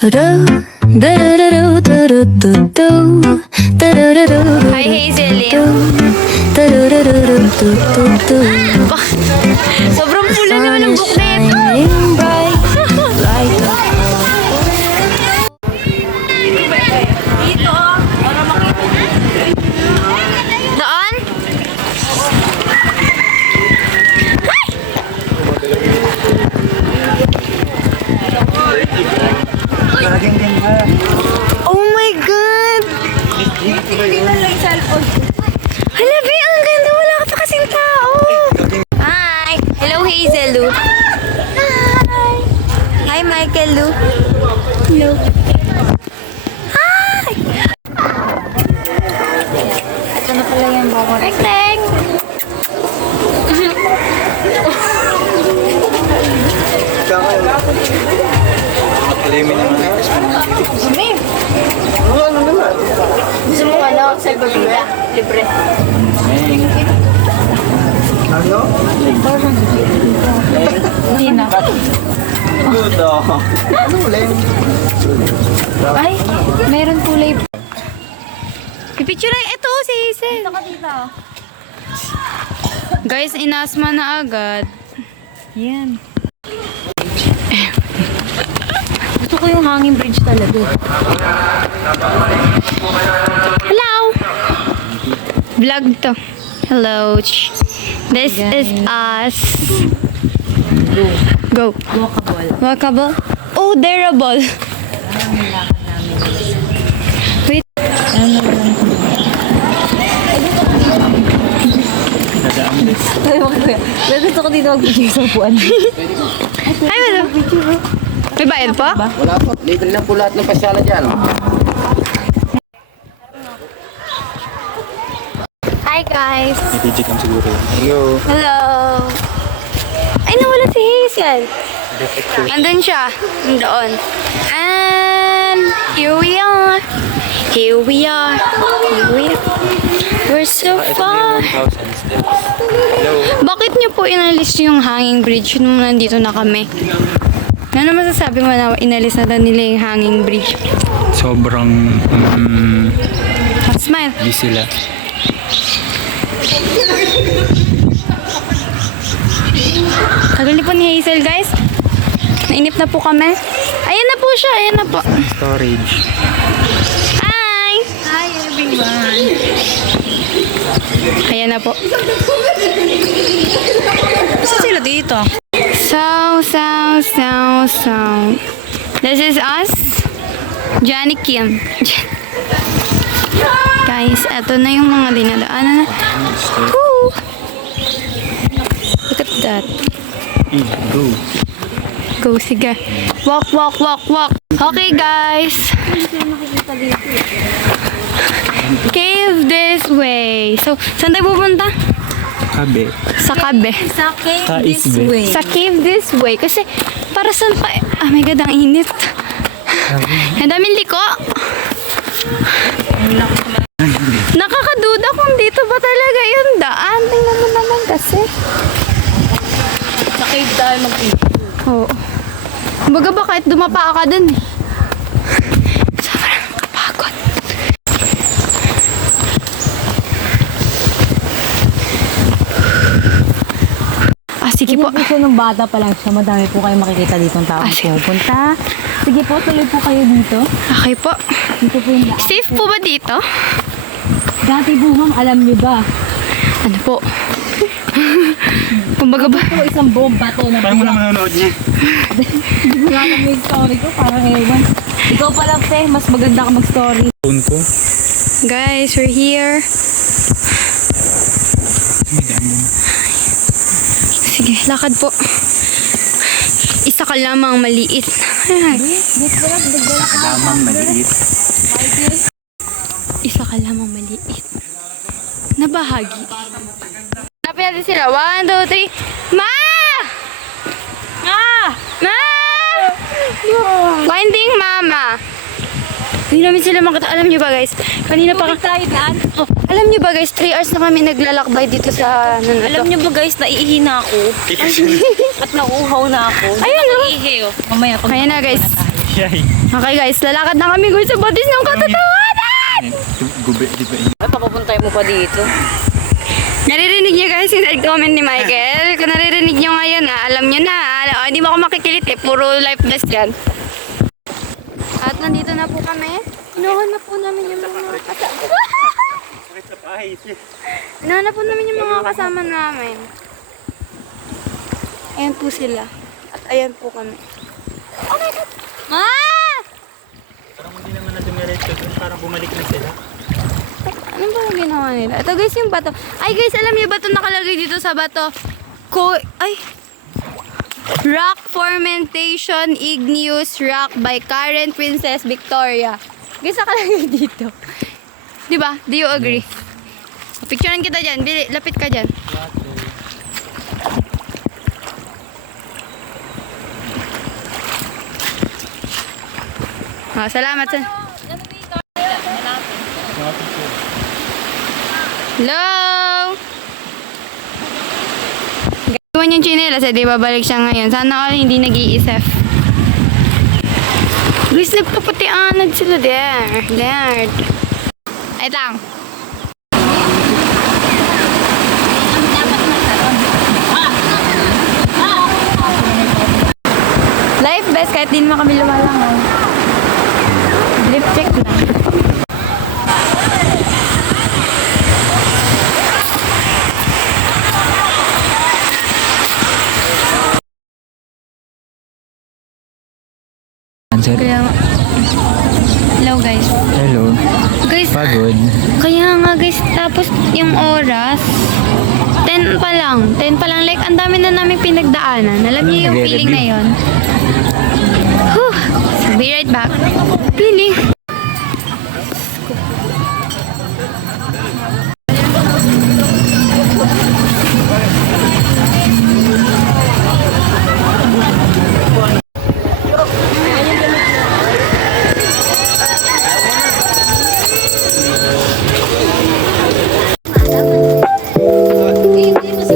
Hi, Hazel. Sobrang pula naman ang buhok na ito. Dito, para makita. Doon? Oh my God! Tingnan lang yung cellphone. Hala, Be, ang ganda. Wala ka pa kasing tao. Hi! Hello, Hazel Lu. Hi! Hi, Michael Lu. Hello. Hi! Ito na pala yung bako. Teng! Sabi. Gusto mo ano? Sa bebida. Libre. Hindi na. Ay, meron kulay. Pipicture na ito si Hazel. Dito ka dito. Guys, inasma na agad. Yan. Gusto ko yung hanging bridge talaga. Hello! Vlog to. Hello. This is us. Go. Walkable. Walkable. Oh, dareable. Wait. Gusto ko dito mag-picture sa upuan. Ay, madam. May bayad pa? Wala po. Libre lang po lahat ng pasyalan dyan. Hi, guys. DJ cam siguro. Hello. Hello. Ay, nawala si Hazel. Andun siya. Doon. And here we are. Here we are. Here we are. We're so far. Bakit niyo po inalis yung hanging bridge nung nandito na kami? Ano masasabi mo na inalis na nila yung hanging bridge? Sobrang Smile. di sila. Tagal po ni Hazel, guys. Nainip na po kami. Ayan na po siya. Ayan na po. Storage. Hi! Hi everyone! Ayan na po. Gusto sila dito? So. This is us. Johnny Kim. Guys, eto na yung mga dinadaanan na. Woo! Look at that. Go. Go, sige. Walk. Okay, guys. Cave this way. So, saan tayo pupunta? Kabe. Sa Kabe. Sa cave this Kaisbe. way. Sa cave this way. Kasi, para saan pa? Oh my God, ang init. Ang daming liko. Nakakaduda kung dito ba talaga yung daan. Tingnan mo naman kasi. Sa cave tayo mag-picture. Oo. Kumbaga ba kahit dumapa ka dun eh. Sobrang kapagod. Sige po. Kasi nung bata pa lang siya, madami po kayo makikita ditong tao sige. pupunta. Sige po, tuloy po kayo dito. Okay po. Dito po yung daan. Safe po ba dito? Dati po ma'am, alam niyo ba? Ano po? Kumbaga ba? Ito isang bomba to na Paano mo na manonood niya? Hindi ko nga alam yung story ko, parang ewan. Ikaw pa lang, te, mas maganda ka mag-story. Phone ko. Guys, we're here. Sige, lakad po. Isa ka lamang maliit. Lamang maliit. Isa ka lamang maliit. Na bahagi. Hanapin natin sila. 1, 2, 3. Ma! Ma! Finding Mama. Hindi namin sila makita. Alam nyo ba guys? Kanina pa tayo daan. Oh, alam nyo ba guys? 3 hours na kami naglalakbay dito sa Alam niyo ba guys, naiihi na ako. At nauuhaw na ako. Ayun, no? Naiihi, oh. Mamaya pag Ayan na guys. Yay. Okay guys, lalakad na kami guys sa batis ng katotohanan! Gube, di ba? Ba't papupuntay mo pa dito? Naririnig niyo guys yung side comment ni Michael. Kung naririnig niyo ngayon alam niyo na. Hindi mo ako makikilit puro life vest yan. At nandito na po kami. Hinahanap po namin yung mga kasama. Hinahanap po namin yung mga kasama namin. Ayan po sila. At ayan po kami. Oh my God! Ma! Parang hindi naman na dumiretso doon. Parang bumalik na sila. Ano ba yung ginawa nila? Ito guys yung bato. Ay guys, alam niyo ba ito nakalagay dito sa bato? Rock Fermentation Igneous Rock by Karen Princess Victoria. Guys, nakalagay dito. Diba? Do you agree? Picturean kita dyan. Bili, lapit ka dyan. Salamat sa... Hello! Gawin yung chinelas di babalik siya ngayon. Sana all hindi nag-iisip. Guys, nagpapatianad sila there. There. Ay lang. Life best kahit di naman kami lumalangan. Drip check lang. Answer. Kaya, hello guys. Hello. Guys, Pagod. kaya nga guys, tapos yung oras, 10 pa lang. 10 pa lang. Like, ang dami na namin pinagdaanan. Alam niyo yung feeling na yun? Whew. So, be right back. Feeling. Hindi, mas